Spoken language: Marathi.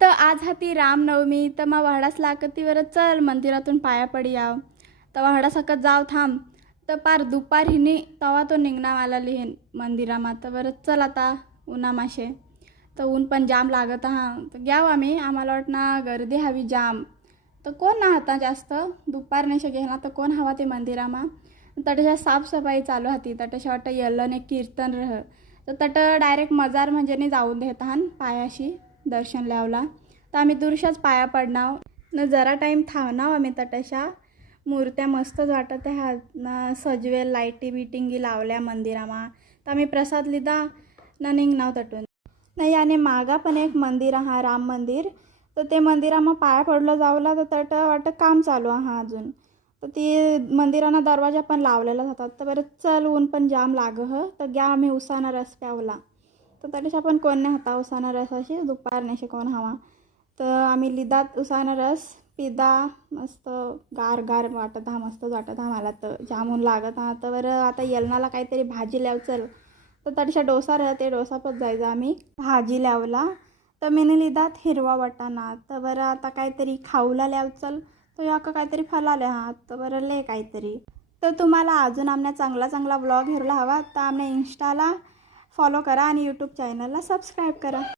तर आज हाती रामनवमी तर मग वाहडास लागतीवर चल मंदिरातून पाया पडी याव. तर वाहडा सकत जाव थांब. तर पार दुपार हिने तवा तो निघणा मला लिहिन मंदिरामा. तर बरं चल आता उन्हामाशे. तर ऊन पण जाम लागत हा. तर घ्याव आम्ही. आम्हाला वाटना गर्दी हवी जाम. तर कोण ना हाता जास्त दुपार नेशे घेणार तर कोण हवा ते मंदिरामा. तटशा साफसफाई चालू होती. तटशा वाटतं येल्लने कीर्तन रह. तर तट डायरेक्ट मजार म्हणजे नाही जाऊन देत हान पायाशी दर्शन लावला. तर आम्ही दुरशाच पाया पडणार न जरा टाईम थांबणार आम्ही. तटशा मूर्त्या मस्तच वाटत ह्या ना सजवेल लाईटी बिटिंगी लावल्या मंदिरामा. तर आम्ही प्रसाद लिदा न निघणाव तटून. नाही आणि मागा पण एक मंदिर हा राम मंदिर. तर ते मंदिरामा पाया पडलं जावला तर तट वाटतं काम चालू हा अजून. तर ती मंदिराना दरवाजा पण लावलेला होता. तर बरं चल ऊन पण जाम लाग तर घ्या आम्ही उसाना रस प्यावला. तर तरीशा पण कोण नाही होता उसाना रस अशी दुपार नेशे कोण हवा. तर आम्ही लिदात उसाना रस पिदा मस्त गार गार वाटत हा मस्तच वाटत हा मला. तर जामून लागत हा. तर बरं आता येलनाला काहीतरी भाजी लाव चल. तर तरीशा डोसा राहते डोसा पण जायचं आम्ही भाजी लावला. तर मीने लिदात हिरवा वाटाणा. तर बरं आता काहीतरी खाऊला लाव चल. तर याका काहीतरी फलाले हा. तर बरं ले काहीतरी. तर तुम्हाला अजून आमने चांगला चांगला व्लॉग हिरला हवा तर आमने इंस्टाला फॉलो करा आणि यूट्यूब चॅनलला सबस्क्राईब करा.